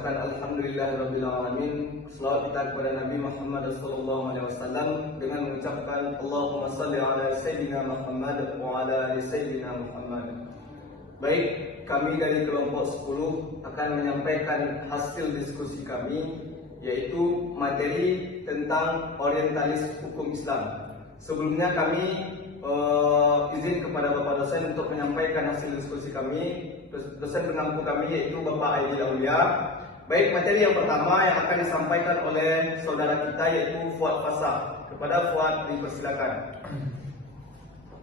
mengucapkan Alhamdulillahirabbil alamin. Selawat kita kepada Nabi Muhammad sallallahu alaihi wasallam dengan mengucapkan Allahumma shalli ala sayyidina Muhammad wa ala ali sayyidina Muhammad. Baik, kami dari kelompok 10 akan menyampaikan hasil diskusi kami, yaitu materi tentang orientalis hukum Islam. Sebelumnya kami izin kepada Bapak dosen untuk menyampaikan hasil diskusi kami. Dosen pengampu kami yaitu Bapak Aidil Aulia. Baik, materi yang pertama yang akan disampaikan oleh saudara kita yaitu Fuad Fasah. Kepada Fuad dipersilakan.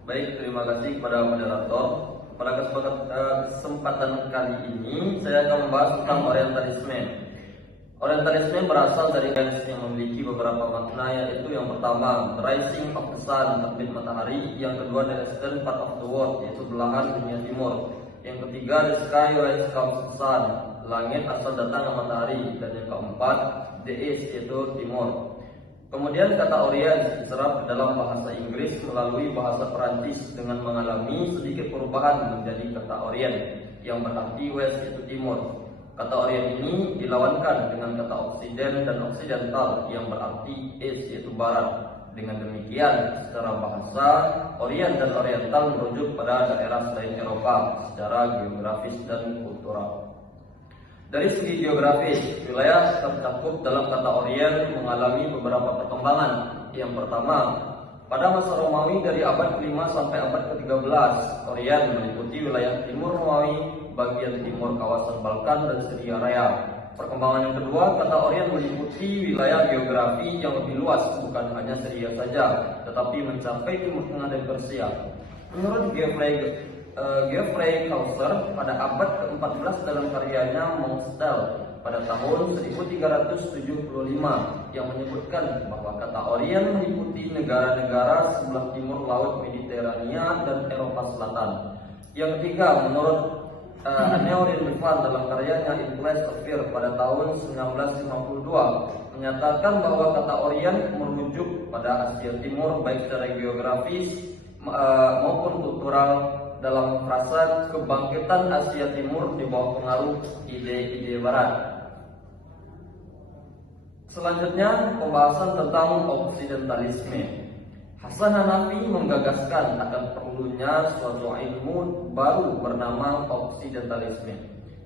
Baik, terima kasih kepada moderator. Pada kesempatan kali ini saya akan membahas tentang orientalisme. Orientalisme berasal dari yang memiliki beberapa makna, yaitu yang pertama, the rising of the sun, terbit matahari. Yang kedua, the eastern part of the world, yaitu belahan dunia timur. Yang ketiga, the sky rise comes the sun, langit asal datang matahari. Dan yang keempat, the east, yaitu timur. Kemudian kata Orient diserap dalam bahasa Inggris melalui bahasa Perancis dengan mengalami sedikit perubahan menjadi kata Orient yang berarti west, yaitu timur. Kata Orient ini dilawankan dengan kata Oksiden dan Oksidental yang berarti east, yaitu barat. Dengan demikian, secara bahasa, Orient dan Oriental merujuk pada daerah selain Eropa secara geografis dan kultural. Dari segi geografis, wilayah tercakup dalam kata Orient mengalami beberapa perkembangan. Yang pertama, pada masa Romawi dari abad ke-5 sampai abad ke-13, Orient meliputi wilayah timur Romawi, bagian timur kawasan Balkan dan Syria Raya. Perkembangan yang kedua, kata Orient meliputi wilayah geografi yang lebih luas, bukan hanya Syria saja, tetapi mencapai Timur Tengah dan Persia. Menurut Geoffrey Chaucer pada abad ke-14 dalam karyanya Monstel pada tahun 1375 yang menyebutkan bahwa kata Orient meliputi negara-negara sebelah timur laut Mediterania dan Eropa Selatan. Yang ketiga, menurut Aneurin Mifan dalam karyanya In Place of Fear pada tahun 1952 menyatakan bahwa kata Orient merujuk pada Asia Timur baik secara geografis maupun kultural dalam frasa kebangkitan Asia Timur di bawah pengaruh ide-ide Barat. Selanjutnya, pembahasan tentang Oksidentalisme. Hasan Hanafi menggagaskan akan perlunya suatu ilmu baru bernama Oksidentalisme,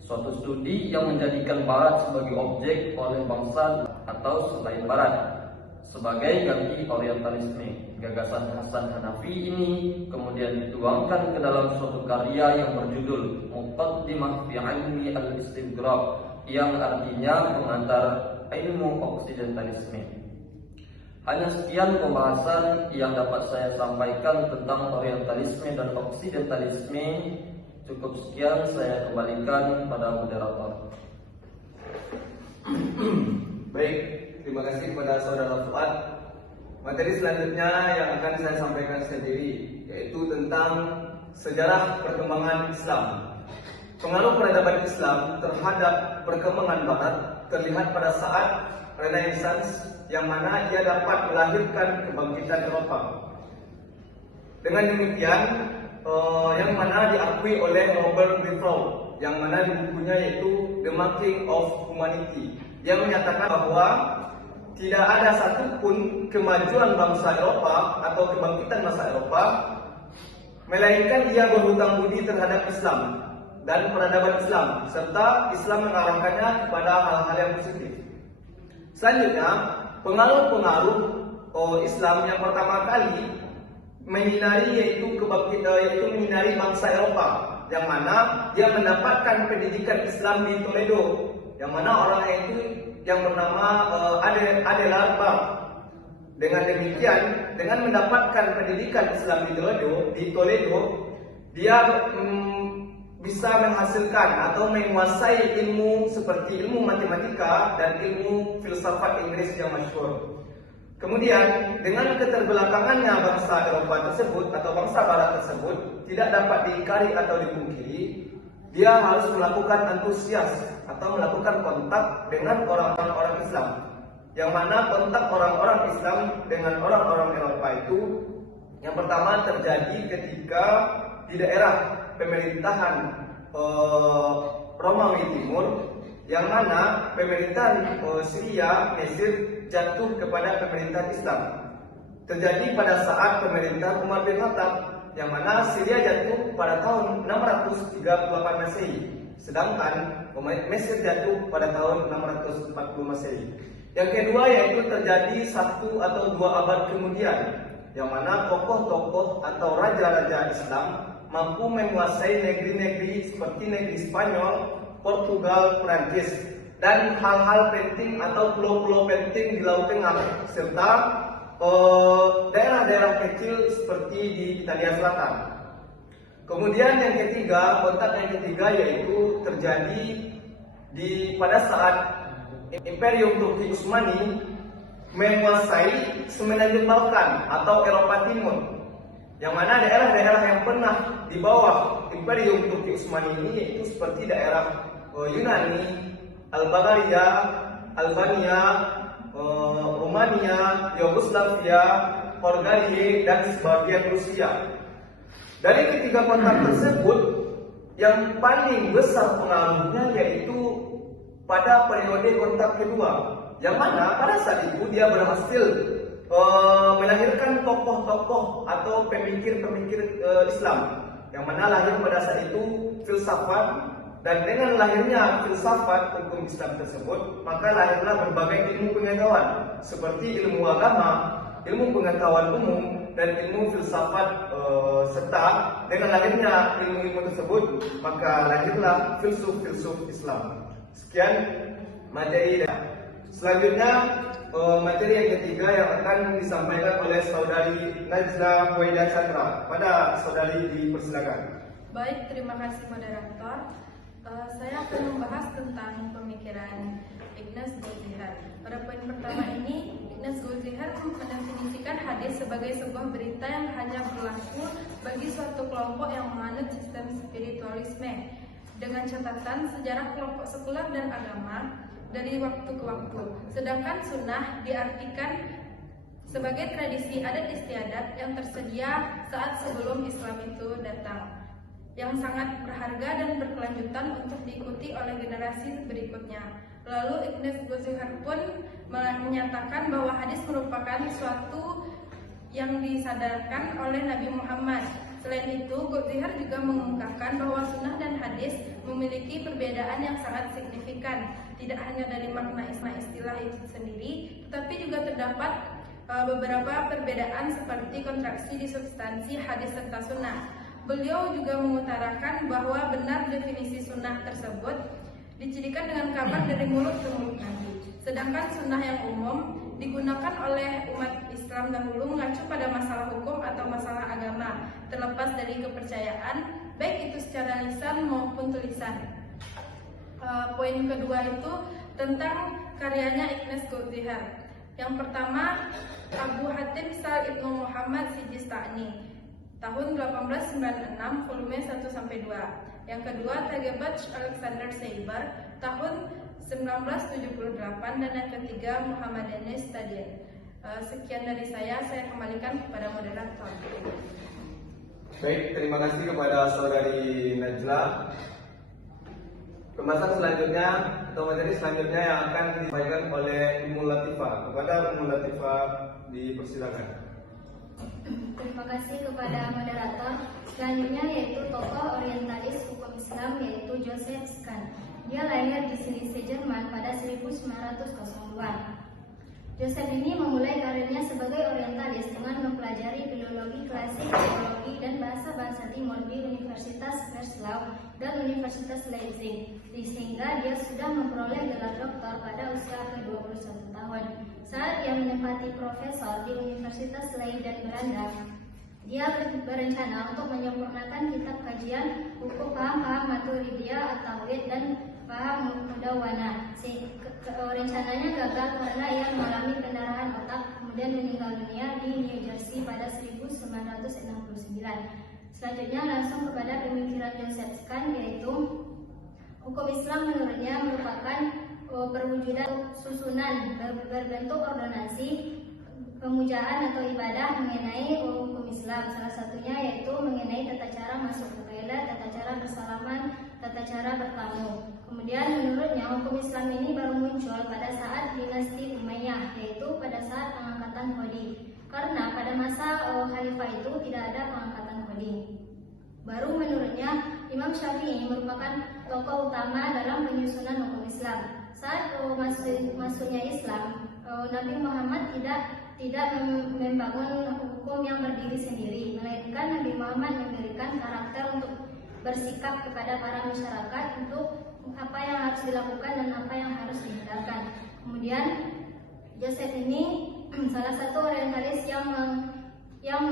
suatu studi yang menjadikan Barat sebagai objek oleh bangsa atau selain Barat sebagai ganti Orientalisme. Gagasan Hasan Hanafi ini kemudian dituangkan ke dalam suatu karya yang berjudul Muqaddimah fi Ilmi al-Istighraq, yang artinya pengantar ilmu Oksidentalisme. Hanya sekian pembahasan yang dapat saya sampaikan tentang Orientalisme dan Oksidentalisme. Cukup sekian, saya kembalikan pada moderator. Baik, terima kasih kepada saudara Fuad. Materi selanjutnya yang akan saya sampaikan sendiri yaitu tentang sejarah perkembangan Islam. Pengaruh peradaban Islam terhadap perkembangan Barat terlihat pada saat Renaissance, yang mana ia dapat melahirkan kebangkitan Eropa. Dengan demikian, yang mana diakui oleh Robert Lefroy, yang mana di bukunya yaitu The Making of Humanity, yang menyatakan bahwa tidak ada satupun kemajuan bangsa Eropa atau kebangkitan masa Eropa melainkan ia berhutang budi terhadap Islam dan peradaban Islam, serta Islam mengarahkannya kepada hal-hal yang positif. Selanjutnya, pengaruh-pengaruh Islam yang pertama kali menyinari yaitu menyinari bangsa Eropa, yang mana dia mendapatkan pendidikan Islam di Toledo, yang mana orang itu yang bernama Abélard Barth. Dengan demikian, dengan mendapatkan pendidikan Islam di Toledo, dia bisa menghasilkan atau menguasai ilmu seperti ilmu matematika dan ilmu filsafat Inggris yang masyhur. Kemudian, dengan keterbelakangannya bangsa Eropa tersebut atau bangsa Barat tersebut tidak dapat diingkari atau dipungkiri, dia harus melakukan antusias atau melakukan kontak dengan orang-orang Islam, yang mana kontak orang-orang Islam dengan orang-orang Eropa itu yang pertama terjadi ketika di daerah pemerintahan Romawi Timur, yang mana pemerintahan Syria, Mesir jatuh kepada pemerintahan Islam. Terjadi pada saat pemerintahan Umar bin Khattab, yang mana Syria jatuh pada tahun 638 Masehi, sedangkan Mesir jatuh pada tahun 640 Masehi. Yang kedua yaitu terjadi 1 atau 2 abad kemudian, yang mana tokoh-tokoh atau raja-raja Islam mampu menguasai negeri-negeri seperti negeri Spanyol, Portugal, Prancis, dan hal-hal penting atau pulau-pulau penting di Laut Tengah, serta daerah-daerah kecil seperti di Italia Selatan. Kemudian yang ketiga, kontak yang ketiga yaitu terjadi pada saat Imperium Turki Utsmani menguasai semenanjung Balkan atau Eropa Timur, yang mana daerah-daerah yang pernah di bawah Imperium Turki Utsmani ini yaitu seperti daerah Yunani, Bulgaria, Albania, Romania, Yugoslavia, Bulgaria, dan sebagian Rusia. Dari ketiga kontak tersebut, yang paling besar pengaruhnya yaitu pada periode kontak kedua, yang mana pada saat itu dia berhasil melahirkan tokoh-tokoh atau pemikir-pemikir Islam, yang mana lahir pada saat itu filsafat. Dan dengan lahirnya filsafat hukum Islam tersebut, maka lahirlah berbagai ilmu pengetahuan seperti ilmu agama, ilmu pengetahuan umum, dan ilmu filsafat, serta dengan lahirnya ilmu-ilmu tersebut, maka lahirlah filsuf-filsuf Islam. Sekian materi. Selanjutnya materi yang ketiga yang akan disampaikan oleh saudari Najla Huwaida Chandra. Pada saudari dipersilakan. Baik, terima kasih moderator. Saya akan membahas tentang pemikiran Ignaz Goldziher. Pada poin pertama ini, Ignaz Goldziher mendefinisikan hadis sebagai sebuah berita yang hanya berlaku bagi suatu kelompok yang menganut sistem spiritualisme, dengan catatan sejarah kelompok sekuler dan agama dari waktu ke waktu. Sedangkan sunnah diartikan sebagai tradisi adat istiadat yang tersedia saat sebelum Islam itu datang, yang sangat berharga dan berkelanjutan untuk diikuti oleh generasi berikutnya. Lalu Ignaz Goldziher pun menyatakan bahwa hadis merupakan suatu yang disadarkan oleh Nabi Muhammad. Selain itu, Goldziher juga mengungkapkan bahwa sunnah dan hadis memiliki perbedaan yang sangat signifikan, tidak hanya dari makna istilah itu sendiri, tetapi juga terdapat beberapa perbedaan seperti kontraksi di substansi hadis serta sunnah. Beliau juga mengutarakan bahwa benar definisi sunnah tersebut dicirikan dengan kabar dari mulut ke mulut Nabi. Sedangkan sunnah yang umum digunakan oleh umat Islam dahulu mengacu pada masalah hukum atau masalah agama, terlepas dari kepercayaan, baik itu secara lisan maupun tulisan. Poin kedua itu tentang karyanya Ignaz Goldziher. Yang pertama, Abu Hatim Sal Ibnu Muhammad Sijistani, tahun 1896, volume 1-2. Yang kedua, Tagebach Alexander Seiber, tahun 1978. Dan yang ketiga, Muhammad Enes Tadien. Sekian dari saya kembalikan kepada moderator. Baik, terima kasih kepada saudari Najla. Pembahasan selanjutnya atau materi selanjutnya yang akan disampaikan oleh Ummul Latifah. Kepada Ummul Latifah dipersilakan. Terima kasih kepada moderator. Selanjutnya yaitu tokoh orientalis hukum Islam yaitu Joseph Scan. Dia lahir di Swiss, Jerman pada 1902. Joseph ini memulai karirnya sebagai orientalis dengan mempelajari filologi klasik, psikologi, dan bahasa-bahasa Timur di Universitas Breslau dan Universitas Leipzig, sehingga dia sudah memperoleh gelar doktor pada usia ke-21 tahun. Saat ia menempati profesor di Universitas Leiden Belanda, dia berencana untuk menyempurnakan kitab kajian buku paham-paham Maturidiyah, At-Tauhid, dan paham Mudawana. Rencananya gagal karena ia mengalami pendarahan otak, kemudian meninggal dunia di New Jersey pada 1969. Selanjutnya langsung kepada pemikiran Joseph Scan, yaitu hukum Islam menurutnya merupakan perwujudan susunan berbentuk ordonansi pemujaan atau ibadah mengenai hukum Islam. Salah satunya yaitu mengenai tata cara masuk ke toilet, tata cara bersalaman, tata cara bertamu. Kemudian menurutnya hukum Islam ini baru muncul pada saat dinasti Umayyah, yaitu pada saat pengangkatan khodi. Karena pada masa khalifah itu tidak ada pengangkatan khodi. Baru menurutnya Imam Syafi'i merupakan tokoh utama dalam penyusunan hukum Islam. Saat masuknya Islam, Nabi Muhammad tidak membangun hukum yang berdiri sendiri, melainkan Nabi Muhammad memberikan karakter untuk bersikap kepada para masyarakat untuk apa yang harus dilakukan dan apa yang harus dihindarkan. Kemudian Joseph ini salah satu orientalis yang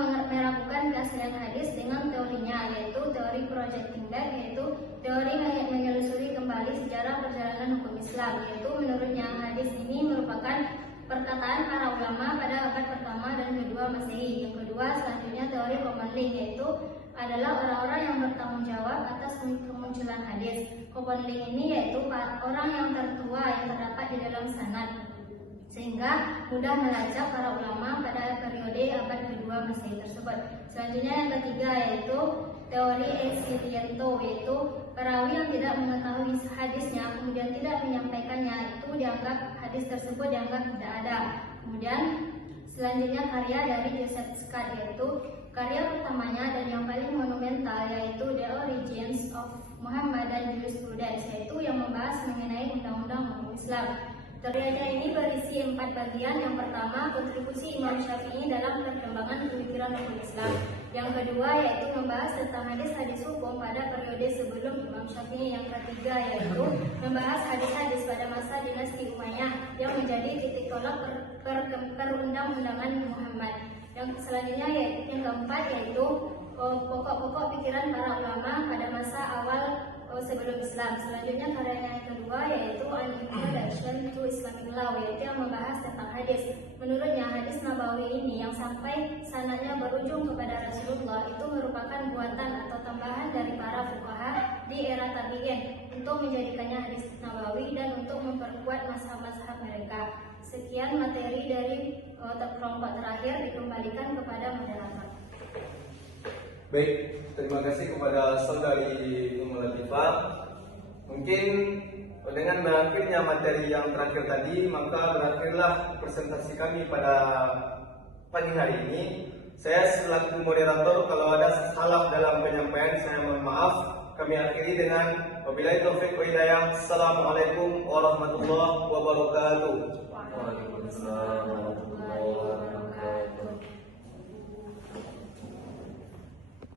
meragukan keaslian hadis dengan teorinya, yaitu teori projecting back, yaitu teori menyelusuri kembali sejarah perjalanan hukum Islam, yaitu menurutnya hadis ini merupakan perkataan para ulama pada abad pertama dan kedua Masehi. Yang kedua selanjutnya teori common link, yaitu adalah orang-orang yang bertanggung jawab atas kemunculan hadis. Common link ini yaitu orang yang tertua yang terdapat di dalam sanad, sehingga mudah melacak para ulama pada periode abad kedua Masehi tersebut. Selanjutnya yang ketiga yaitu teori Exiliento, yaitu perawi yang tidak mengetahui hadisnya kemudian tidak menyampaikannya, itu dianggap hadis tersebut dianggap tidak ada. Kemudian selanjutnya karya dari Joseph Scott, yaitu karya pertamanya dan yang paling monumental yaitu The Origins of Muhammadan Jurisprudence, yaitu yang membahas mengenai undang-undang hukum Islam. Karyanya ini berisi 4 bagian. Yang pertama, kontribusi Imam Syafi'i dalam perkembangan pemikiran hukum Islam. Yang kedua yaitu membahas tentang hadis-hadis hukum pada periode sebelum Imam Syafi'i. Yang ketiga yaitu membahas hadis-hadis pada masa dinasti Umayyah yang menjadi titik tolak perundang-undangan Muhammad. Yang selanjutnya yang keempat yaitu pokok-pokok pikiran para ulama pada masa awal sebelum Islam. Selanjutnya karyanya yang kedua yaitu An Introduction to Islamic Law, yaitu yang membahas tentang hadis. Menurutnya hadis Nabawi ini yang sampai sanadnya berujung kepada Rasulullah itu merupakan buatan atau tambahan dari para fuqaha di era tabi'in untuk menjadikannya hadis Nabawi dan untuk memperkuat mazhab-mazhab mereka. Sekian materi dari kelompok terakhir, dikembalikan kepada moderator. Baik, terima kasih kepada saudari Ummul Latifah. Mungkin dengan berakhirnya materi yang terakhir tadi, maka berakhirlah presentasi kami pada pagi hari ini. Saya selaku moderator, kalau ada salah dalam penyampaian, saya mohon maaf. Kami akhiri dengan wabillahi taufiq wa hidayah. Assalamualaikum warahmatullahi wabarakatuh. Waalaikumsalam.